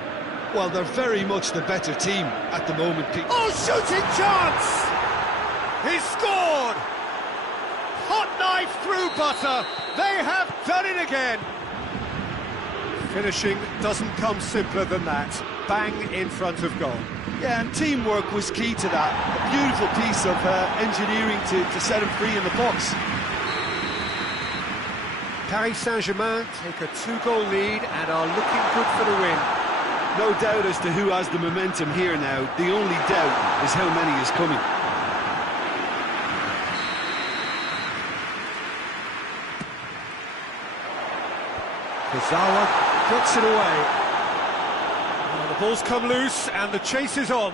Well, they're very much the better team at the moment, Pete. Oh, shooting chance! He's scored! Hot knife through butter. They have done it again. Finishing doesn't come simpler than that. Bang in front of goal. Yeah, and teamwork was key to that. A beautiful piece of engineering to set him free in the box. Paris Saint-Germain take a 2-goal lead and are looking good for the win. No doubt as to who has the momentum here now. The only doubt is how many is coming. Kazawa puts it away. Well, the ball's come loose and the chase is on.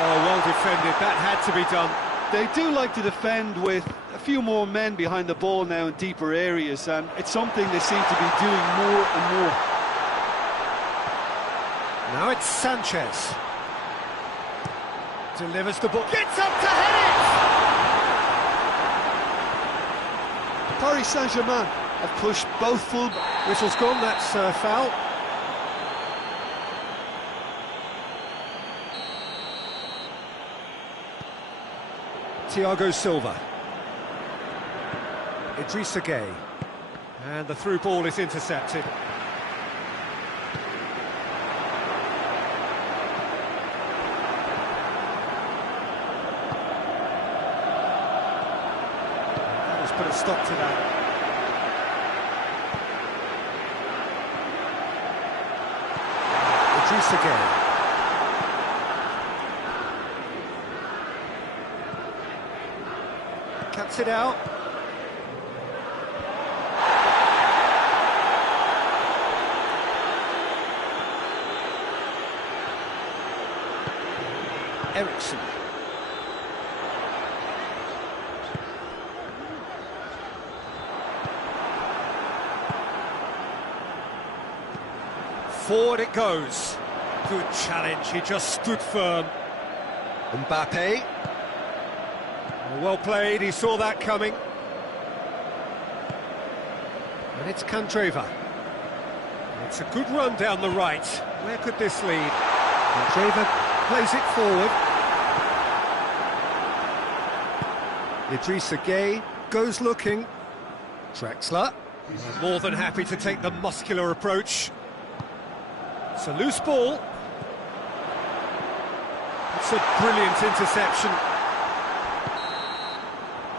Oh, well defended. That had to be done. They do like to defend with a few more men behind the ball now in deeper areas, and it's something they seem to be doing more and more. Now it's Sanchez. Delivers the ball. Gets up to head it! Paris Saint-Germain have pushed both full... Whistle's gone, that's foul. Thiago Silva. Idrissa Gueye. And the through ball is intercepted. Let's put a stop to that. Idrissa Gueye. Cuts it out. Ericsson. Forward it goes. Good challenge, he just stood firm. Mbappe. Well played, he saw that coming. And it's Candreva. It's a good run down the right. Where could this lead? Candreva plays it forward. Idrissa Gueye goes looking. Draxler, more than happy to take the muscular approach. It's a loose ball. It's a brilliant interception.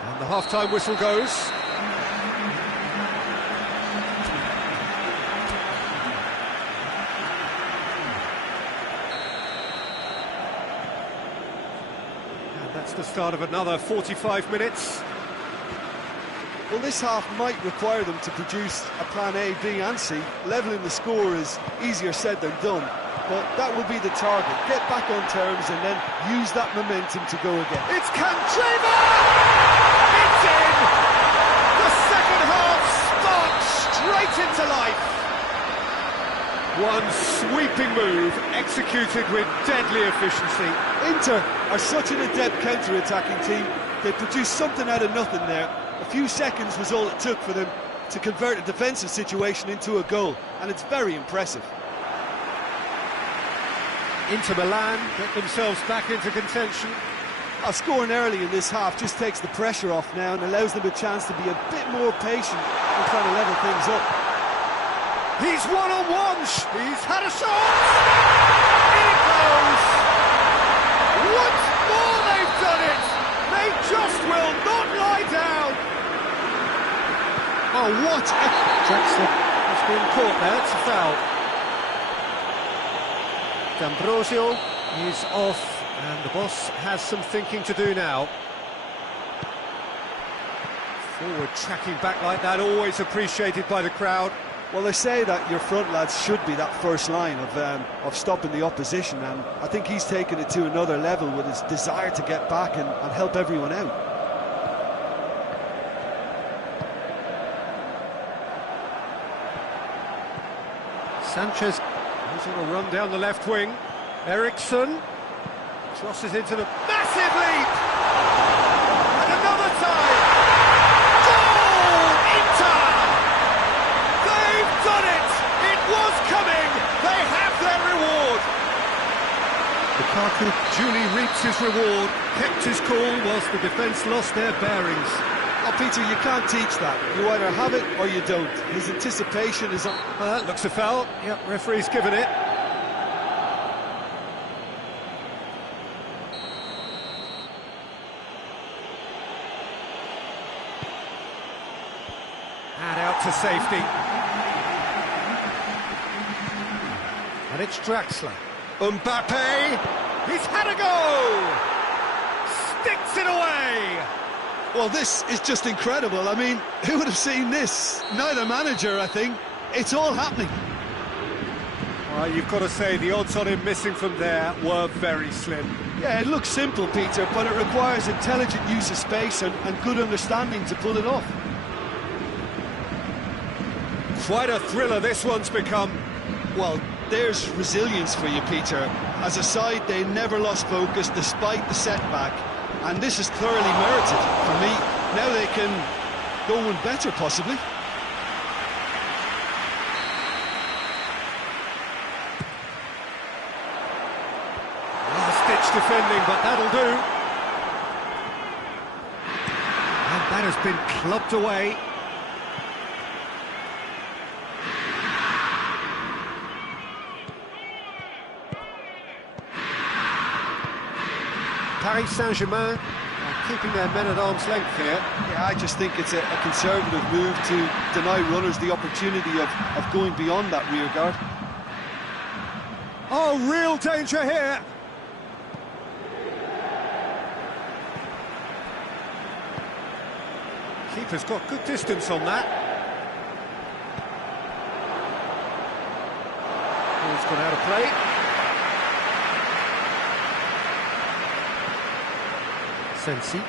And the half-time whistle goes. And that's the start of another 45 minutes. Well, this half might require them to produce a plan A, B and C. Levelling the score is easier said than done, but that will be the target. Get back on terms and then use that momentum to go again. It's Candreva! It's in! The second half sparks straight into life. One sweeping move executed with deadly efficiency. Inter are such an adept counter-attacking team. They produced something out of nothing there. A few seconds was all it took for them to convert a defensive situation into a goal, and it's very impressive. Inter Milan get themselves back into contention. Scoring early in this half just takes the pressure off now and allows them a chance to be a bit more patient and trying to level things up. He's one-on-one, he's had a shot! In it goes! Once more they've done it! They just will not lie down! Oh, what a... Draxler has been caught there, it's a foul. D'Ambrosio is off, and the boss has some thinking to do now. Forward tracking back like that, always appreciated by the crowd. Well, they say that your front lads should be that first line of stopping the opposition, and I think he's taken it to another level with his desire to get back and help everyone out. Sanchez goes on a run down the left wing. Ericsson crosses into the massive leap! And another time! Goal! Inter! They've done it! It was coming! They have their reward! Lukaku duly reaps his reward, kept his cool whilst the defence lost their bearings. Oh, Peter, you can't teach that. You either have it or you don't. His anticipation is... That looks a foul. Yep, referee's given it. And out to safety. And it's Draxler. Mbappe! He's had a go! Sticks it away! Well, this is just incredible. I mean, who would have seen this? Neither manager, I think. It's all happening. Well, you've got to say, the odds on him missing from there were very slim. Yeah, it looks simple, Peter, but it requires intelligent use of space and good understanding to pull it off. Quite a thriller this one's become. Well, there's resilience for you, Peter. As a side, they never lost focus despite the setback. And this is thoroughly merited for me. Now they can go one better, possibly. Last-ditch defending, but that'll do. And That has been clubbed away. Paris Saint-Germain are keeping their men at arm's length here. Yeah, I just think it's a conservative move to deny runners the opportunity of going beyond that rear guard. Oh, real danger here. Keeper's got good distance on that. Ball's gone out of play. Sensi.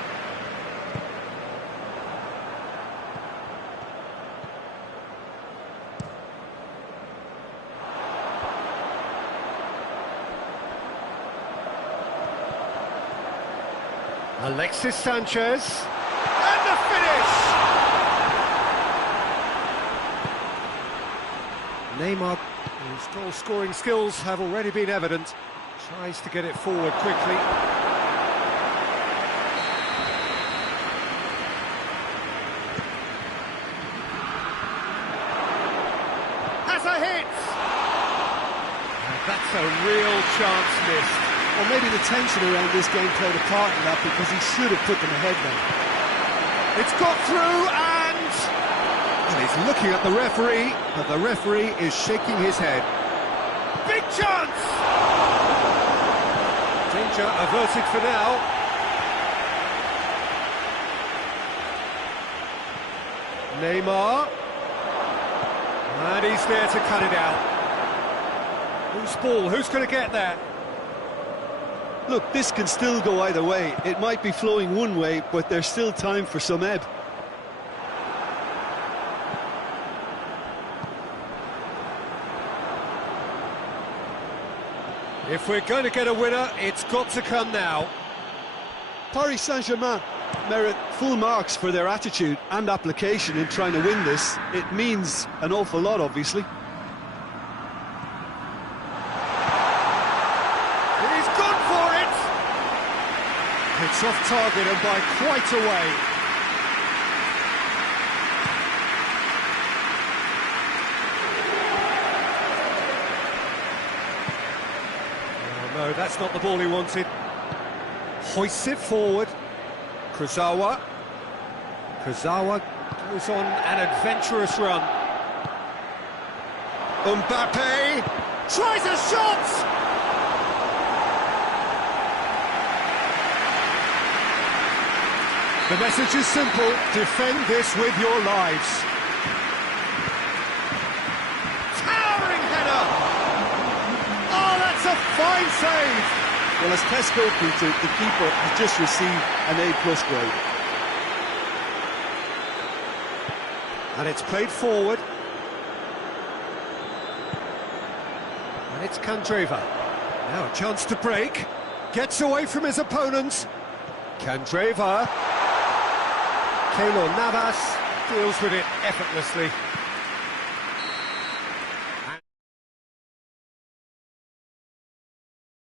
Alexis Sanchez. And the finish! Neymar, whose goal-scoring skills have already been evident, tries to get it forward quickly. Has a hit! And that's a real chance missed. Or maybe the tension around this game played a part in that, because he should have put them ahead then. It's got through and he's looking at the referee, but the referee is shaking his head. Big chance! Danger averted for now. Neymar. And he's there to cut it out. Whose ball? Who's going to get there? Look, this can still go either way. It might be flowing one way, but there's still time for some ebb. If we're going to get a winner, it's got to come now. Paris Saint-Germain merit full marks for their attitude and application in trying to win this. It means an awful lot, obviously. It's off target and by quite a way. Oh no, that's not the ball he wanted. Hoists it forward. Kurzawa. Kurzawa goes on an adventurous run. Mbappe tries a shot! The message is simple: defend this with your lives. Towering header! Oh, that's a fine save! Well, as Tesco put it, the keeper has just received an A+ grade. And it's played forward. And it's Candreva. Now a chance to break. Gets away from his opponent. Candreva. Keylor Navas deals with it effortlessly.